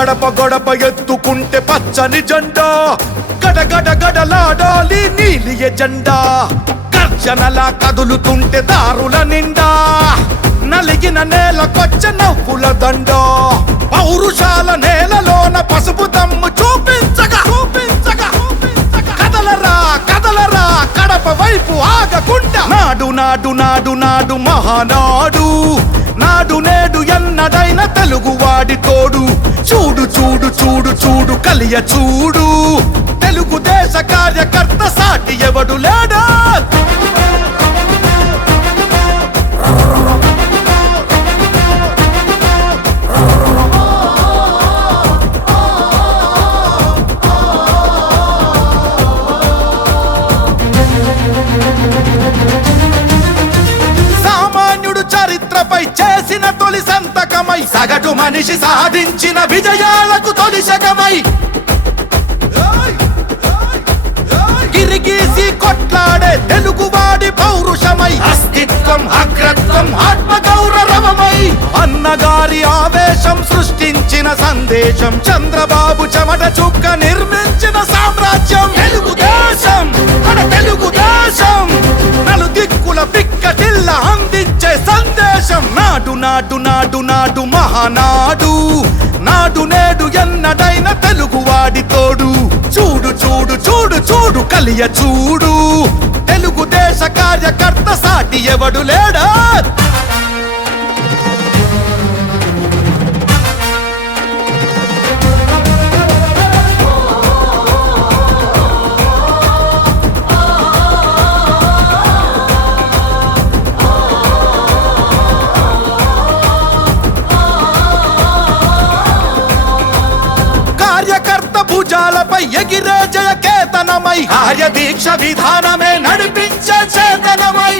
గడప గడప ఎత్తుకుంటే పచ్చని జెండా గడగడ గడలాడాలి నీలి ఎజెండా గర్జనలా కదులుతుంటే దారుల నిండా నలిగిన నేలకొచ్చ నవ్వుల దండ పౌరుషాల నేలలోన పసుపు దమ్ము చూపించగా కదలరా కదలరా కడప వైపు ఆగకుండా నాడు నాడు నాడు నాడు మహానాడు నాడు నేడు ఎన్నడైన తెలుగువాడి తోడు చూడు చూడు చూడు చూడు కలియ చూడు తెలుగుదేశ కార్యకర్త సాటి ఎవడు లేడా చరిత్రపై చేసిన తొలి సంతకమై సగటు మనిషి సాధించిన విజయాలకు తొలిశకమై గిరిగీసి కొట్లాడే తెలుగువాడి పౌరుషమై అస్తిత్వం అగ్రత్వం ఆత్మగౌరవమై అన్నగారి ఆవేశం సృష్టించిన సందేశం చంద్రబాబు చెమట చుక్క నిర్మించిన సామ్రాజ్యం తెలుగుదేశం మన తెలుగుదేశం నలు దిక్కుల పిక్కటిల్ల అందించే సందేశం నాడు నాడు నాడు నాడు మహానాడు నాడు నేడు ఎన్నడైన తెలుగువాడి తోడు చూడు చూడు చూడు చూడు కలియ చూడు తెలుగుదేశ కార్యకర్త సాటి ఎవడు లేడా భుజాలపై ఎగిరే జయ కేతనమై కార్య దీక్ష విధానమే నడిపించే చేతనమై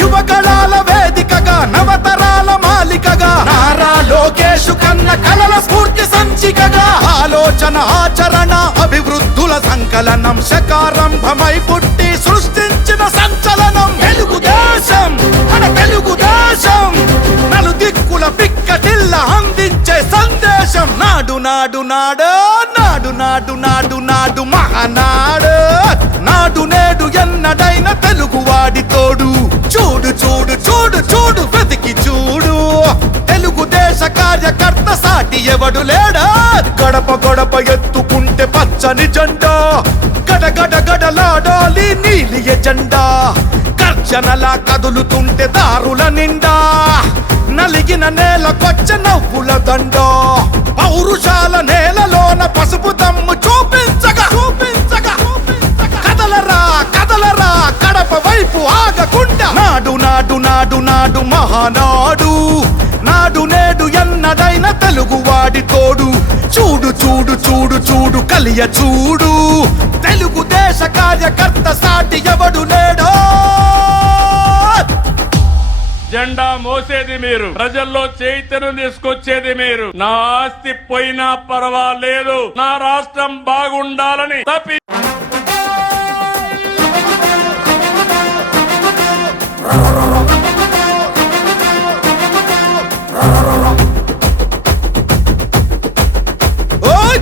యువగళాల వేదికగా నవతరాల మాలికగా నారా లోకేషు కన్న కలల స్ఫూర్తి సంచికగా ఆలోచన ఆచరణ అభివృద్ధుల సంకలనం శకారంభమై పుట్టి సృష్టించిన సంచలనం తెలుగుదేశం మన తెలుగుదేశం నలు దిక్కుల పిక్కటిల్ల అందించే సందేశం నాడు నాడు నాడు నాడు నాడు నాడు నాడు మహానాడు నాడు నేడు ఎన్నడైన తెలుగువాడి తోడు చూడు చూడు చూడు చూడు వెతికి చూడు తెలుగుదేశ కార్యకర్త సాటి ఎవడు లేడా గడప గడప ఎత్తుకుంటే పచ్చని జెండా గడగడ గడలాడాలి నీలి ఎజెండా గర్జనలా కదులుతుంటే దారుల నిండా నలిగిన నేలకొచ్చ నవ్వుల దండ పౌరుషాల నేలలోన పసుపు దమ్ము చూపించగా కదలరా కదలరా కడప వైపు ఆగకుండా నాడు నాడు నాడు నాడు మహానాడు నాడు నేడు ఎన్నడైన తెలుగువాడి తోడు చూడు చూడు చూడు చూడు కలియ చూడు తెలుగుదేశ కార్యకర్త సాటి ఎవడు లేడో జెండా మోసేది మీరు, ప్రజల్లో చైతన్యం తీసుకొచ్చేది మీరు. నా ఆస్తి పోయినా పర్వాలేదు, నా రాష్ట్రం బాగుండాలని తప్పి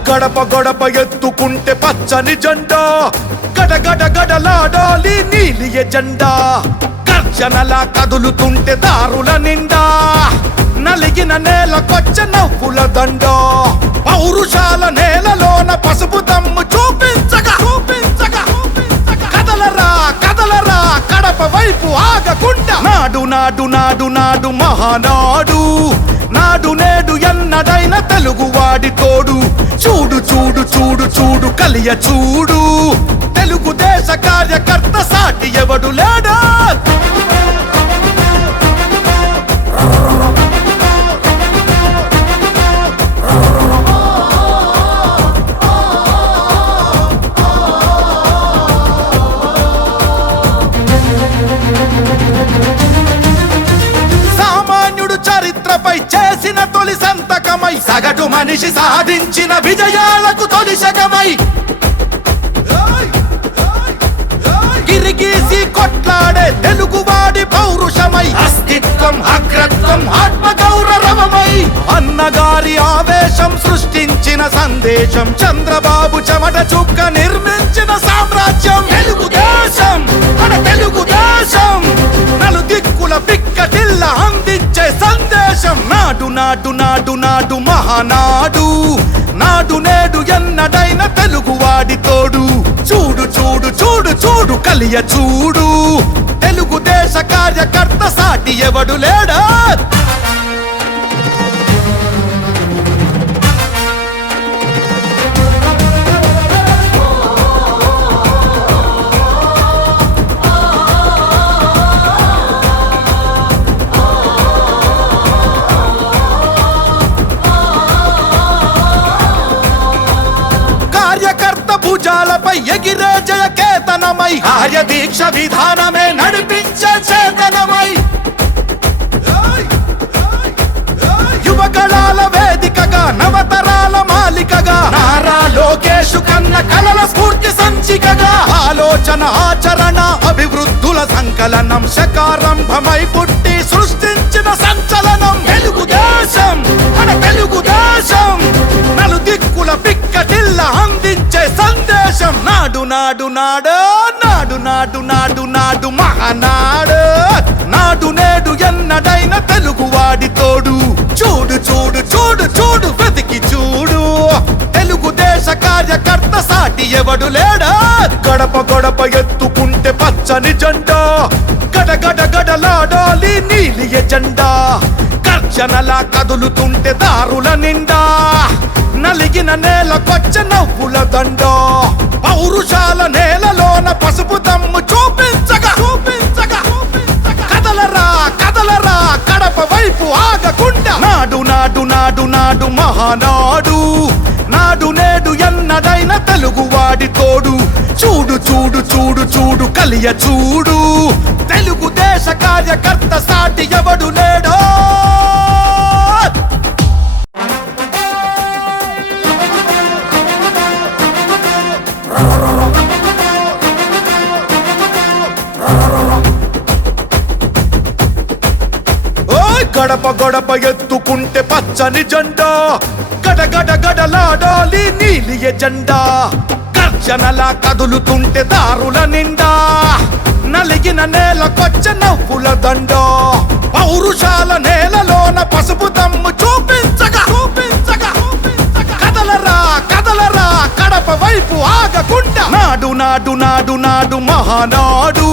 గడప గడప ఎత్తుకుంటే పచ్చని జెండా గడగడ గడలాడాలి నీలి ఎజెండా గర్జనలా కదులుతుంటే దారుల నిండా నలిగిన నేలకొచ్చ నవ్వుల దండ పౌరుషాల నేలలోన పసుపు దమ్ము చూపించగా కదలరా కదలరా కడప వైపు ఆగకుండా నాడు నాడు నాడు నాడు మహానాడు నాడు నేడు ఎన్నడైన తెలుగువాడి తోడు చూడు చూడు చూడు చూడు కలియ చూడు తెలుగుదేశ కార్యకర్త సాటి ఎవడు లేడా చరిత్రపై చేసిన తొలి సంతకమై సగటు మనిషి సాధించిన విజయాలకు తొలిశకమై గిరిగీసి కొట్లాడే తెలుగువాడి పౌరుషమై అస్తిత్వం అగ్రత్వం ఆత్మగౌరవమై అన్నగారి ఆవేశం సృష్టించిన సందేశం, చంద్రబాబు చెమట చుక్క నిర్మించిన సామ్రాజ్యం. తెలుగుదేశం మన తెలుగుదేశం, నలుదిక్కుల పిక్కటిల్ల అందించే సందేశం. నాడు నాడు నాడు నాడు మహానాడు, నాడు నేడు ఎన్నడైన తెలుగువాడి తోడు. చూడు చూడు చూడు చూడు కలియ చూడు, తెలుగుదేశ కార్యకర్త సాటి ఎవడు లేడా. కార్యకర్త భుజాలపై ఎగిరే జయకేతనమై, కార్యదీక్ష విధానమే నడిపించే చేతనమై, యువగళాల వేదికగా నవతరాల మాలికగా, నారా లోకేషు కన్న కలల స్ఫూర్తి సంచికగా, ఆలోచన ఆచరణ అభివృద్ధుల సంకలనం, శకారంభమై పుట్టి సృష్టించిన సంచలనం. తెలుగుదేశం మన తెలుగుదేశం, నలుదిక్కుల పిక్కటిల్ల అందించే సందేశం. నాడు నాడు నాడు నాడు నాడు నాడు నాడు మహానాడు, నాడు నేడు ఎన్నడైన తెలుగువాడి తోడు. చూడు చూడు చూడు చూడు వెతికి చూడు, తెలుగుదేశ కార్యకర్త సాటి ఎవడు లేడా. గడప గడప ఎత్తుకుంటే పచ్చని జెండా, గడగడ గడలాడాలి నీలి ఎజెండా. గర్జనలా కదులుతుంటే దారుల నిండా, నలిగిన నేలకొచ్చ నవ్వుల దండ. పౌరుషాల నేలలోన పసుపు దమ్ము చూపించగా చూపించగా కదలరా కదలరా కడప వైపు ఆగకుండా. నాడు నాడు నాడు నాడు మహానాడు, నాడు నేడు ఎన్నడైన తెలుగువాడి తోడు. చూడు చూడు చూడు చూడు కలియ చూడు, తెలుగుదేశ కార్యకర్త సాటి ఎవడు లేడో. గడప గడప ఎత్తుకుంటే పచ్చని జెండా, గడగడ గడలాడాలి నీలి ఎజెండా. గర్జనలా కదులుతుంటే దారుల నిండా, నలిగిన నేలకొచ్చ నవ్వుల దండ. పౌరుషాల నేలలోన పసుపు దమ్ము చూపించగా చూపించగా కదలరా కదలరా కడప వైపు ఆగకుండా. నాడు నాడు నాడు నాడు మహానాడు,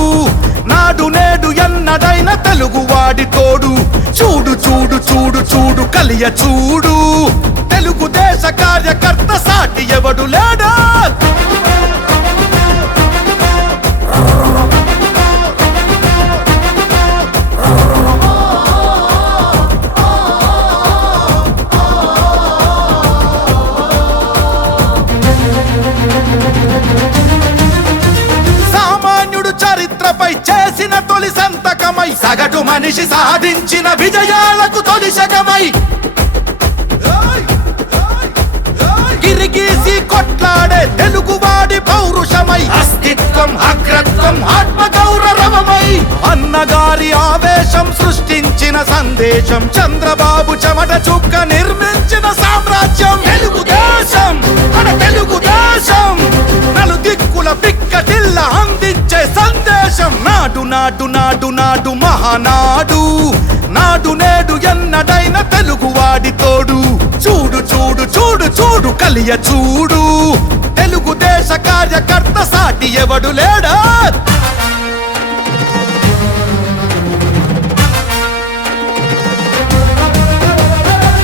నాడు నేడు ఎన్నడైన తెలుగువాడి తోడు. చూడు చూడు చూడు చూడు కలియ చూడు, తెలుగుదేశ కార్యకర్త సాటి ఎవడు లేడా. చరిత్రపై చేసిన తొలి సంతకమై, సగటు మనిషి సాధించిన విజయాలకు తొలి శకమై, గిరిగీసి కొట్లాడే తెలుగువాడి పౌరుషమై, అస్తిత్వం అగ్రత్వం ఆత్మగౌరవమై, అన్నగారి ఆవేశం సృష్టించిన సందేశం, చంద్రబాబు చెమట చుక్క నిర్మించిన సామ్రాజ్యం. తెలుగుదేశం మన తెలుగుదేశం, నలుదిక్కుల పిక్కటిల్ల అందించే సందేశం. నాడు నాడు నాడు నాడు మహానాడు, నాడు నేడు ఎన్నడైన తెలుగువాడి తోడు. చూడు చూడు చూడు చూడు కలియ చూడు, తెలుగుదేశ కార్యకర్త సాటి ఎవడు లేడా.